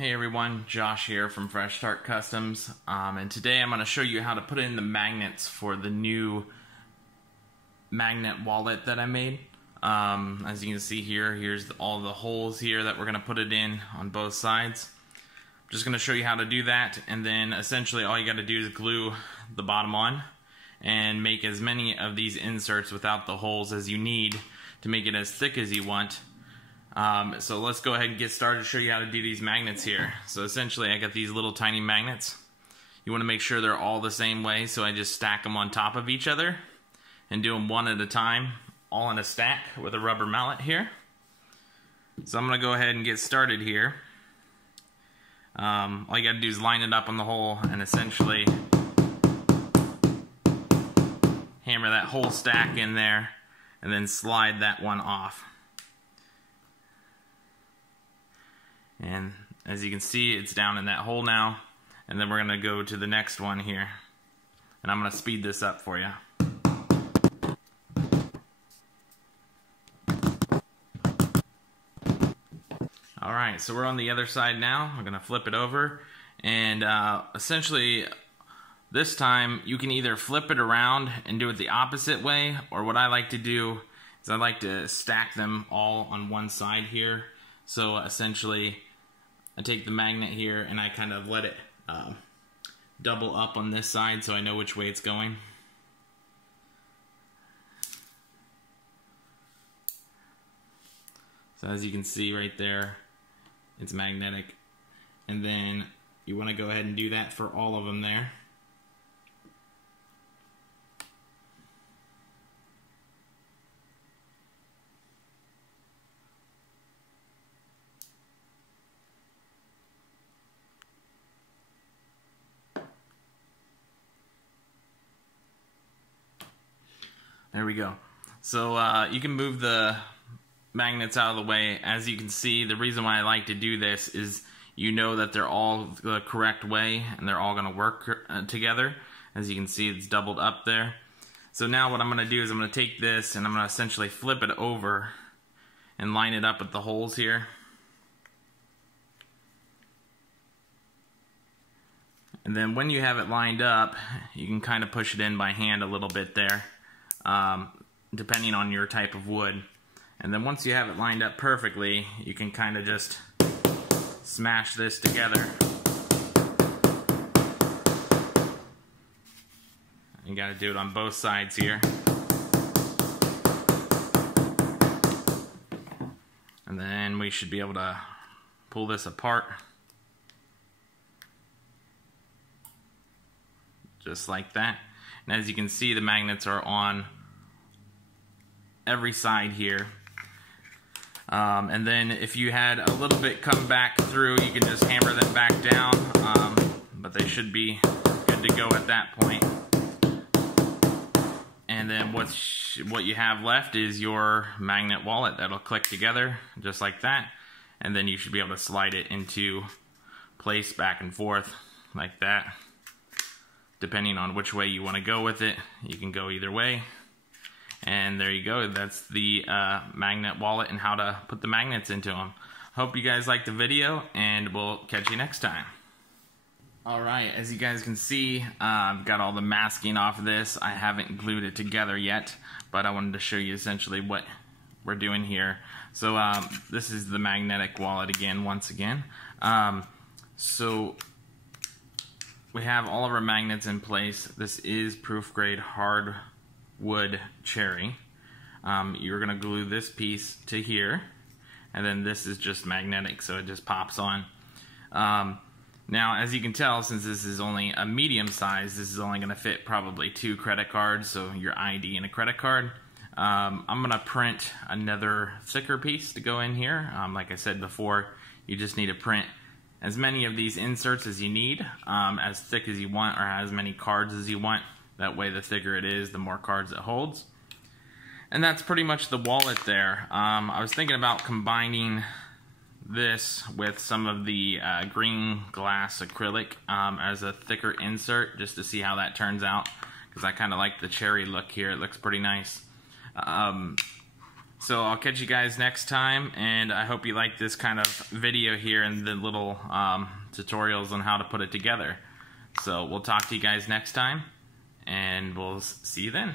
Hey everyone, Josh here from Fresh Start Customs, and today I'm going to show you how to put in the magnets for the new magnet wallet that I made. As you can see here, here's all the holes here that we're going to put it in on both sides. I'm just going to show you how to do that, and then essentially all you got to do is glue the bottom on and make as many of these inserts without the holes as you need to make it as thick as you want. So let's go ahead and get started to show you how to do these magnets here. So essentially I got these little tiny magnets. You want to make sure they're all the same way, so I just stack them on top of each other and do them one at a time, all in a stack with a rubber mallet here. So I'm going to go ahead and get started here. All you got to do is line it up on the hole and essentially hammer that whole stack in there and then slide that one off. And as you can see, it's down in that hole now. And then we're going to go to the next one here. And I'm going to speed this up for you. Alright, so we're on the other side now. I'm going to flip it over. And essentially, this time you can either flip it around and do it the opposite way, or what I like to do is I like to stack them all on one side here. So essentially, I take the magnet here and I kind of let it double up on this side so I know which way it's going. So as you can see right there, it's magnetic. And then you want to go ahead and do that for all of them there. There we go. So you can move the magnets out of the way. As you can see, the reason why I like to do this is you know that they're all the correct way and they're all going to work together. As you can see, it's doubled up there. So now what I'm going to do is I'm going to take this and I'm going to essentially flip it over and line it up with the holes here. And then when you have it lined up, you can kind of push it in by hand a little bit there. Depending on your type of wood. And then once you have it lined up perfectly, you can kind of just smash this together. You got to do it on both sides here. And then we should be able to pull this apart. Just like that. And as you can see, the magnets are on every side here. And then if you had a little bit come back through, you can just hammer them back down. But they should be good to go at that point. And then what you have left is your magnet wallet that'll click together just like that. And then you should be able to slide it into place back and forth like that. Depending on which way you want to go with it, you can go either way. And there you go. That's the magnet wallet and how to put the magnets into them. Hope you guys liked the video, and we'll catch you next time. Alright, as you guys can see, I've got all the masking off of this. I haven't glued it together yet, but I wanted to show you essentially what we're doing here. So this is the magnetic wallet again, once again. So we have all of our magnets in place. This is proof grade hardwood cherry. You're gonna glue this piece to here, and then this is just magnetic, so it just pops on. Now, as you can tell, since this is only a medium size, this is only gonna fit probably 2 credit cards, so your ID and a credit card. I'm gonna print another thicker piece to go in here. Like I said before, you just need to print as many of these inserts as you need, as thick as you want, or as many cards as you want. That way, the thicker it is, the more cards it holds. And that's pretty much the wallet there. I was thinking about combining this with some of the green glass acrylic as a thicker insert, just to see how that turns out, because I kind of like the cherry look here. It looks pretty nice. So I'll catch you guys next time, and I hope you like this kind of video here and the little tutorials on how to put it together. So we'll talk to you guys next time, and we'll see you then.